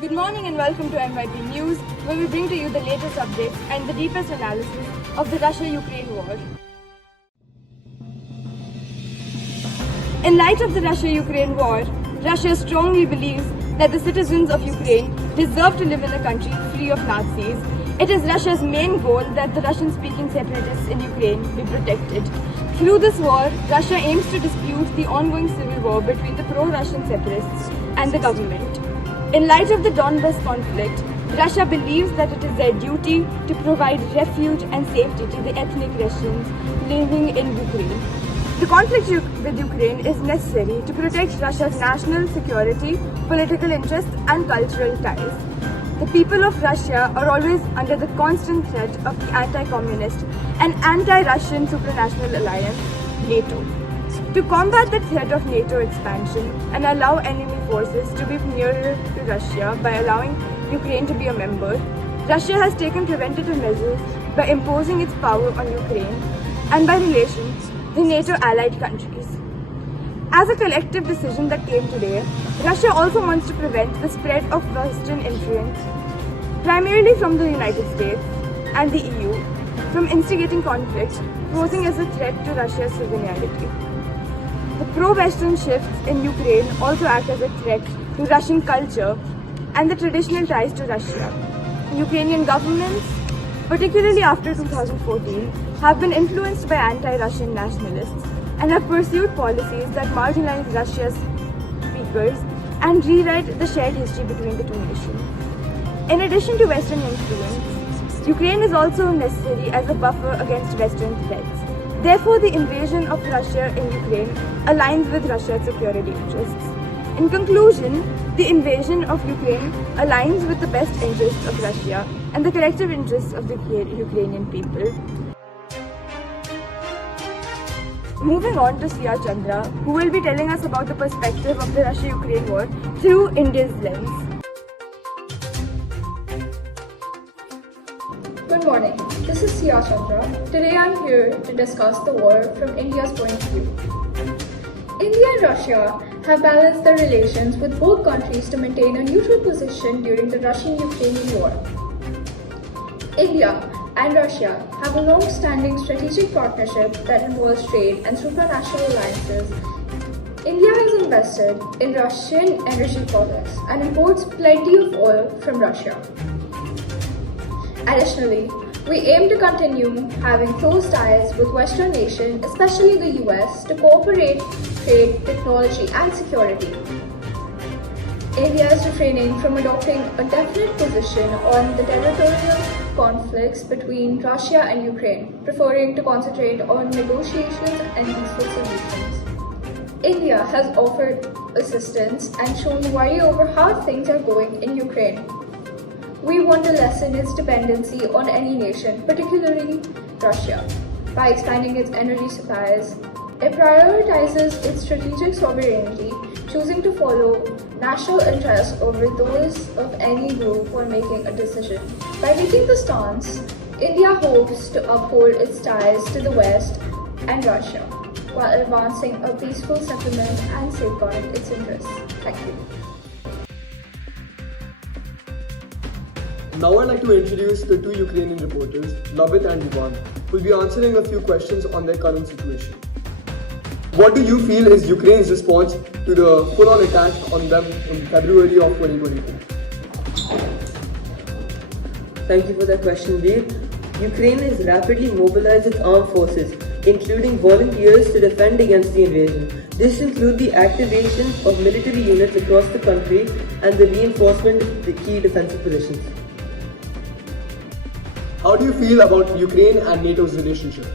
Good morning and welcome to MYP News, where we bring to you the latest updates and the deepest analysis of the Russia-Ukraine war. In light of the Russia-Ukraine war, Russia strongly believes that the citizens of Ukraine deserve to live in a country free of Nazis. It is Russia's main goal that the Russian-speaking separatists in Ukraine be protected. Through this war, Russia aims to dispute the ongoing civil war between the pro-Russian separatists and the government. In light of the Donbas conflict, Russia believes that it is their duty to provide refuge and safety to the ethnic Russians living in Ukraine. The conflict with Ukraine is necessary to protect Russia's national security, political interests and cultural ties. The people of Russia are always under the constant threat of the anti-communist and anti-Russian supranational alliance, NATO. To combat the threat of NATO expansion and allow enemy forces to be nearer to Russia by allowing Ukraine to be a member, Russia has taken preventative measures by imposing its power on Ukraine and by relations the NATO allied countries. As a collective decision that came today, Russia also wants to prevent the spread of Western influence, primarily from the United States and the EU, from instigating conflict, posing as a threat to Russia's sovereignty. The pro-Western shifts in Ukraine also act as a threat to Russian culture and the traditional ties to Russia. Ukrainian governments, particularly after 2014, have been influenced by anti-Russian nationalists and have pursued policies that marginalize Russia's speakers and rewrite the shared history between the two nations. In addition to Western influence, Ukraine is also necessary as a buffer against Western threats. Therefore, the invasion of Russia in Ukraine aligns with Russia's security interests. In conclusion, the invasion of Ukraine aligns with the best interests of Russia and the collective interests of the Ukrainian people. Moving on to Siya Chandra, who will be telling us about the perspective of the Russia-Ukraine war through India's lens. Good morning, this is Siya Chandra. Today I'm here to discuss the war from India's point of view. India and Russia have balanced their relations with both countries to maintain a neutral position during the Russian-Ukrainian war. India and Russia have a long-standing strategic partnership that involves trade and supranational alliances. India has invested in Russian energy projects and imports plenty of oil from Russia. Additionally, we aim to continue having close ties with Western nations, especially the US, to cooperate, trade, technology and security. India is refraining from adopting a definite position on the territorial conflicts between Russia and Ukraine, preferring to concentrate on negotiations and peaceful solutions. India has offered assistance and shown worry over how things are going in Ukraine. We want to lessen its dependency on any nation, particularly Russia, by expanding its energy supplies. It prioritizes its strategic sovereignty, choosing to follow national interests over those of any group when making a decision. By taking this stance, India hopes to uphold its ties to the West and Russia, while advancing a peaceful settlement and safeguarding its interests. Thank you. Now I'd like to introduce the two Ukrainian reporters, Lovit and Ivan, who will be answering a few questions on their current situation. What do you feel is Ukraine's response to the full-on attack on them in February of 2022? Thank you for that question, Veer. Ukraine has rapidly mobilized its armed forces, including volunteers to defend against the invasion. This includes the activation of military units across the country and the reinforcement of the key defensive positions. How do you feel about Ukraine and NATO's relationship?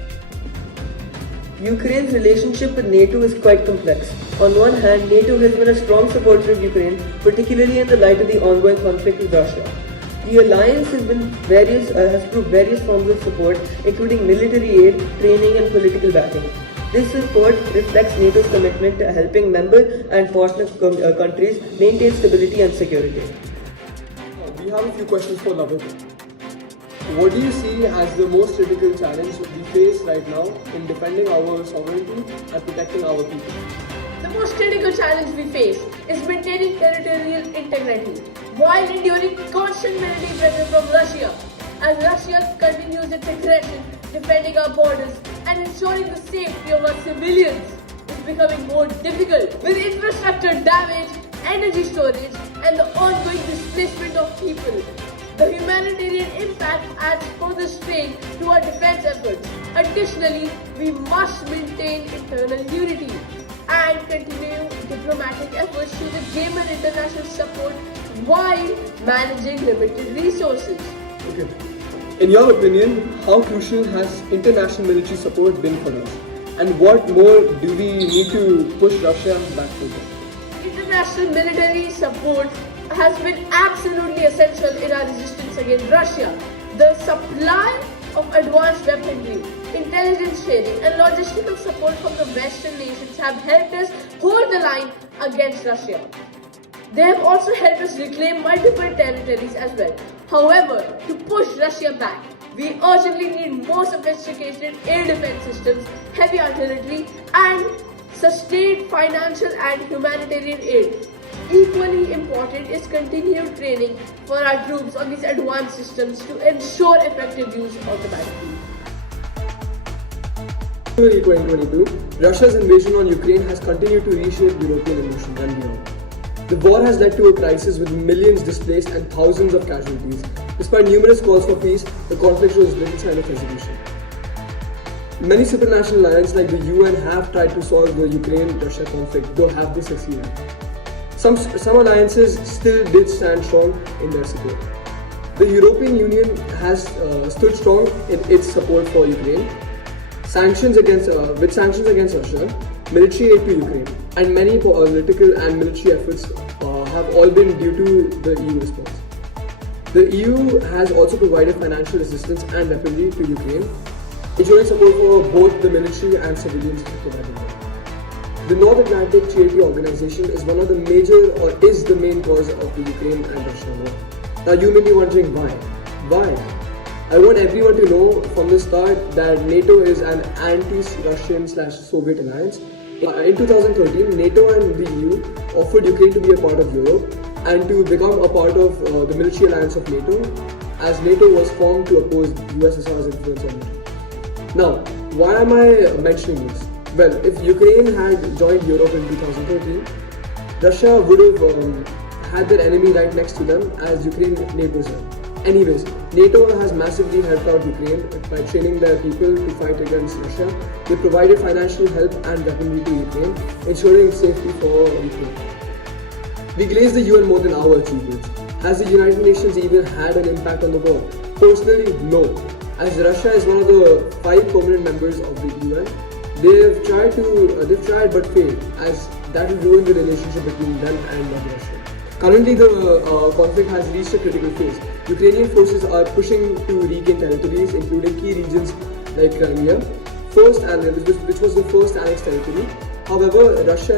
Ukraine's relationship with NATO is quite complex. On one hand, NATO has been a strong supporter of Ukraine, particularly in the light of the ongoing conflict with Russia. The alliance has proved various forms of support, including military aid, training and political backing. This support reflects NATO's commitment to helping member and partner countries maintain stability and security. We have a few questions for Lovit. What do you see as the most critical challenge we face right now in defending our sovereignty and protecting our people? The most critical challenge we face is maintaining territorial integrity while enduring constant military pressure from Russia. As Russia continues its aggression, defending our borders and ensuring the safety of our civilians is becoming more difficult with infrastructure damage, energy storage and the ongoing displacement of people. The humanitarian impact adds further strain to our defense efforts. Additionally, we must maintain internal unity and continue diplomatic efforts to gain international support while managing limited resources. Okay. In your opinion, how crucial has international military support been for us? And what more do we need to push Russia back to? International military support has been absolutely essential in our resistance against Russia. The supply of advanced weaponry, intelligence sharing and logistical support from the Western nations have helped us hold the line against Russia. They have also helped us reclaim multiple territories as well. However, to push Russia back, we urgently need more sophisticated air defense systems, heavy artillery and sustained financial and humanitarian aid. Equally important is continued training for our troops on these advanced systems to ensure effective use of the battlefield. In 2022, Russia's invasion on Ukraine has continued to reshape European emotions and beyond. The war has led to a crisis with millions displaced and thousands of casualties. Despite numerous calls for peace, the conflict shows little sign of hesitation. Many supranational alliances like the UN have tried to solve the Ukraine-Russia conflict, though have they succeeded? Some alliances still did stand strong in their support. The European Union has stood strong in its support for Ukraine. With sanctions against Russia, military aid to Ukraine, and many political and military efforts have all been due to the EU response. The EU has also provided financial assistance and weaponry to Ukraine, ensuring support for both the military and civilians provided them. The North Atlantic Treaty Organization is one of the is the main cause of the Ukraine and Russia war. Now you may be wondering why? Why? I want everyone to know from the start that NATO is an anti-Russian/Soviet alliance. In 2013, NATO and the EU offered Ukraine to be a part of Europe and to become a part of the military alliance of NATO, as NATO was formed to oppose USSR's influence on NATO. Now, why am I mentioning this? Well, if Ukraine had joined Europe in 2013, Russia would have had their enemy right next to them as Ukraine neighbors them. Anyways, NATO has massively helped out Ukraine by training their people to fight against Russia. They provided financial help and weaponry to Ukraine, ensuring safety for Ukraine. We glazed the UN more than our achievements. Has the United Nations even had an impact on the war? Personally, no. As Russia is one of the 5 permanent members of the UN, they've tried but failed, as that will ruin the relationship between them and Russia. Currently, the conflict has reached a critical phase. Ukrainian forces are pushing to regain territories, including key regions like Crimea, which was the first annexed territory. However, Russia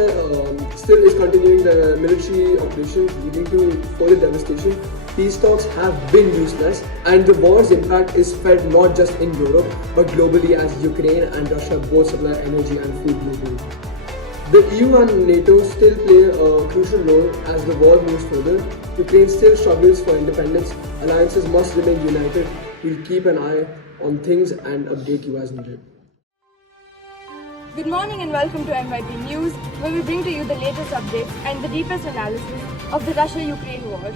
still is continuing the military operations, leading to further devastation. Peace talks have been useless, and the war's impact is felt not just in Europe, but globally, as Ukraine and Russia both supply energy and food globally. The EU and NATO still play a crucial role as the war moves further. Ukraine still struggles for independence. Alliances must remain united. We'll keep an eye on things and update you as needed. Good morning and welcome to MYP News, where we bring to you the latest updates and the deepest analysis of the Russia-Ukraine war.